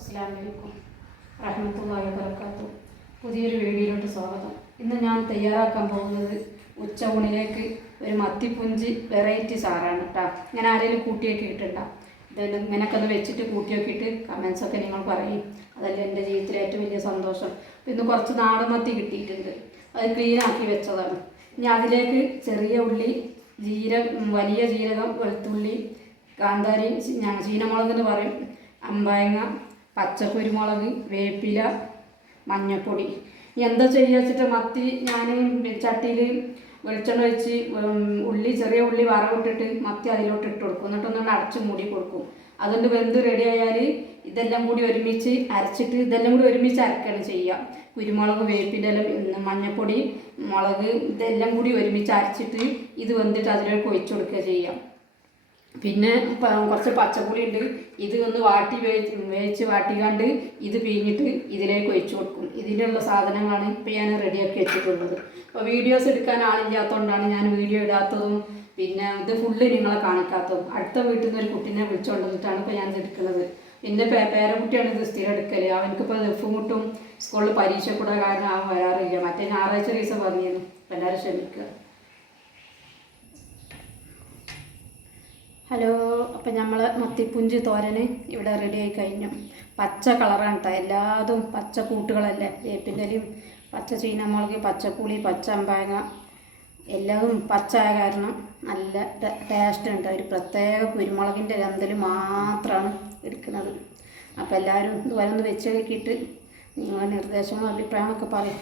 അസ്സാം വലൈക്കും റഹ്മത്തുള്ളാഹി വബറകാത്തു പുതിയൊരു വീഡിയോയിലോട്ട് സ്വാഗതം. ഇന്ന് ഞാൻ തയ്യാറാക്കാൻ പോകുന്നത് ഉച്ച ഊണിലേക്ക് ഒരു മത്തിപ്പുഞ്ചി വെറൈറ്റി സാറാണ് കേട്ടോ ഞാൻ ആരെങ്കിലും കൂട്ടിയൊക്കെ ഇട്ടുണ്ടോ ഇതെല്ലാം ഇങ്ങനെയൊക്കെ ഒന്ന് വെച്ചിട്ട് ഒക്കെ നിങ്ങൾ പറയും. അതല്ലേ എന്റെ ജീവിതത്തിലെ ഏറ്റവും വലിയ സന്തോഷം. ഇന്ന് കുറച്ച് നാടൻ മത്തി കിട്ടിയിട്ടുണ്ട്. അത് ക്ലീനാക്കി വെച്ചതാണ്. ഇനി അതിലേക്ക് ചെറിയ ഉള്ളി ജീരകം വലിയ ജീരകം വെളുത്തുള്ളി കാന്താരി ഞാൻ ചീനമുളക് എന്ന് പറയും അമ്പായങ്ങ പച്ചക്കുരുമുളക് വേപ്പില മഞ്ഞപ്പൊടി. എന്താ ചെയ്യുക വെച്ചിട്ട് മത്തി ഞാൻ ചട്ടിയിൽ വെളിച്ചെണ്ണ ഒഴിച്ച് ഉള്ളി ചെറിയ ഉള്ളി വറവിട്ടിട്ട് മത്തി അതിലോട്ട് ഇട്ട് കൊടുക്കും. എന്നിട്ട് ഒന്നുകൊണ്ട് അടച്ച് മൂടി കൊടുക്കും. അതുകൊണ്ട് വെന്ത് റെഡി ആയാൽ ഇതെല്ലാം കൂടി ഒരുമിച്ച് അരച്ചിട്ട് ഇതെല്ലാം കൂടി ഒരുമിച്ച് അരക്കുകയാണ് ചെയ്യുക കുരുമുളക് വേപ്പിന്റെ എല്ലാം മഞ്ഞപ്പൊടി മുളക് ഇതെല്ലാം കൂടി ഒരുമിച്ച് അരച്ചിട്ട് ഇത് വെന്തിട്ട് അതിലേക്ക് ഒഴിച്ചു കൊടുക്കുക ചെയ്യാം. പിന്നെ കുറച്ച് പച്ചപ്പുളി ഉണ്ട്. ഇത് ഒന്ന് വാട്ടി വേവിച്ച് വേവിച്ച് വാട്ടിക്കാണ്ട് ഇത് പിഴിഞ്ഞിട്ട് ഇതിലേക്ക് ഒഴിച്ചു കൊടുക്കും. ഇതിന്റെയുള്ള സാധനങ്ങളാണ് ഇപ്പം ഞാൻ റെഡിയാക്കി വെച്ചിട്ടുള്ളത്. അപ്പോൾ വീഡിയോസ് എടുക്കാൻ ആളില്ലാത്തതുകൊണ്ടാണ് ഞാൻ വീഡിയോ ഇടാത്തതും പിന്നെ ഇത് ഫുള്ള് നിങ്ങളെ കാണിക്കാത്തതും. അടുത്ത വീട്ടിൽ നിന്ന് ഒരു കുട്ടീനെ വിളിച്ചുകൊണ്ടുവന്നിട്ടാണ് ഇപ്പോൾ ഞാൻ എടുക്കുന്നത്. എന്റെ പേ പേരക്കുട്ടിയാണ് ഇത് സ്ഥിരം എടുക്കൽ അവനക്കിപ്പോൾ ദഫുമുട്ടും സ്കൂളിൽ പരീക്ഷ കൂടെ കാരണം അവൻ വരാറില്ല. മറ്റേ ഞായറാഴ്ച ദിവസം പറഞ്ഞിരുന്നു. എല്ലാവരും ക്ഷമിക്കുക ഹലോ അപ്പം നമ്മൾ മത്തിപ്പുഞ്ചി തോരന് ഇവിടെ റെഡി ആയി കഴിഞ്ഞു. പച്ച കളറാണ് കേട്ടോ എല്ലാതും പച്ച കൂട്ടുകളല്ലേ? വേപ്പിന്റെ ഇലയും പച്ച ചീനമുളക് പച്ചപ്പുളി പച്ച അമ്പായങ്ങ. എല്ലാതും പച്ച ആയ കാരണം നല്ല ടേസ്റ്റ് ഉണ്ട്. ഒരു പ്രത്യേക കുരുമുളകിന്റെ രന്തൽ മാത്രമാണ് എടുക്കുന്നത്. അപ്പോൾ എല്ലാവരും ഇതുപോലെ ഒന്ന് വെച്ച് നോക്കിയിട്ട് നിങ്ങളുടെ നിർദ്ദേശങ്ങളും അഭിപ്രായമൊക്കെ പറയും.